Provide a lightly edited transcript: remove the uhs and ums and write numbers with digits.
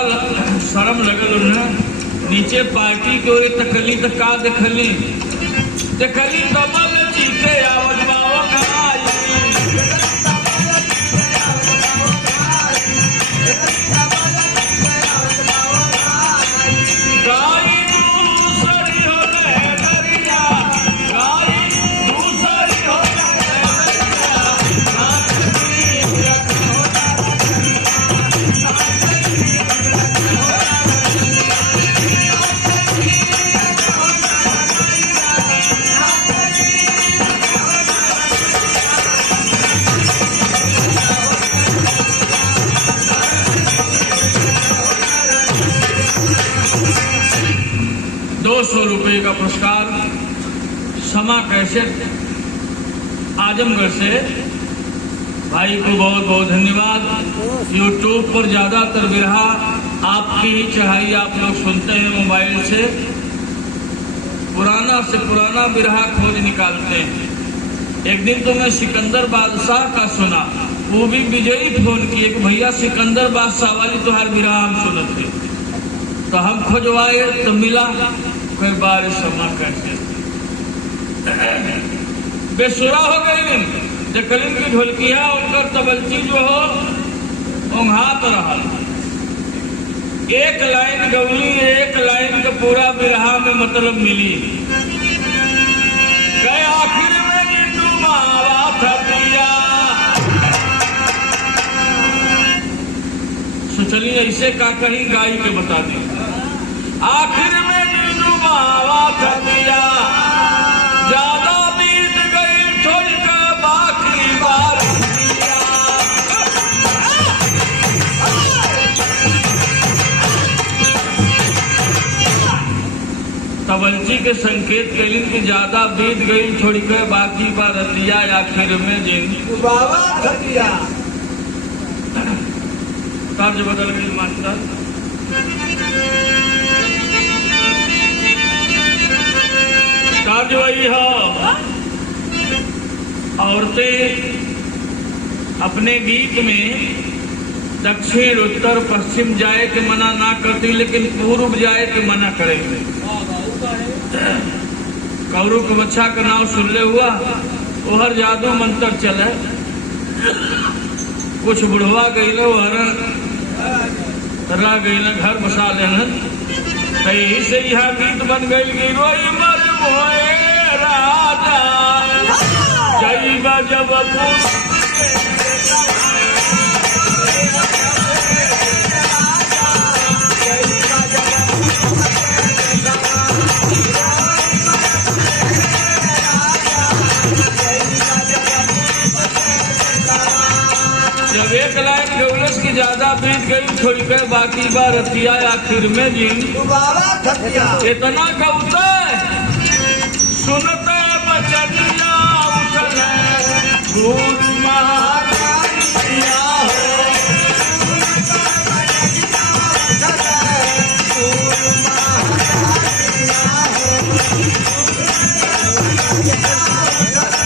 बड़ा शर्म लगल उन्हें। नीचे पार्टी के ओरे तकली त का देखली कमल जी के आवत बाबा खाई। गाई दूसरी हो गए डरिया, गाई दूसरी हो ₹200 का पुरस्कार समा कैसेट आजमगढ़ से। भाई को बहुत बहुत धन्यवाद। यूट्यूब पर ज्यादातर बिरहा आपकी ही चढ़ाई आप लोग सुनते हैं मोबाइल से, पुराना से पुराना बिरहा खोज निकालते हैं। एक दिन तो मैं सिकंदर बादशाह का सुना, वो भी विजयी फोन किए कि भैया सिकंदर बादशाह वाली तुम्हारे बिरहा हम सुने थे। तो हम खोजवाए तो मिला कोई बारिश समा कैसे बेसुरा हो गई। देखलिन की ढोलकिया उनकर तबलची जो हो ओंघात रहा। एक लाइन गौली, एक लाइन का पूरा बिरहा में मतलब मिली। गए आखिर में नींदू मावा था पिया। सोचली ऐसे का कहीं गाई के बता दी। आखिर में नींदू मावा था पिया, ज्यादा बीत गई छोड़ कर बाकी बार पिया। तबलची के संकेत कैलिन की ज्यादा बीत गई छोड़ कर बाकी बार रतिया, आखिर में जिन बाबा खटिया। तर्ज बदल गई मास्टर। तर्ज वही है। औरतें अपने गीत में दक्षिण उत्तर पश्चिम जाए के मना ना करती, लेकिन पूर्व जाए के मना करेंगे। कौरू के बच्चा का नाम सुनले हुआ ओहर जादू मंत्र चले। कुछ बुढ़वा गई रह गई घर बसा लेना। तो यही से यह गीत बन गई कि रोई मर मोए राजा जई जब जब एक लाइन गौलस की ज्यादा बीत गई छोड़ कर बाकी बार रतिया, आखिर में जिन इतना गौता सुनते बचनिया उठल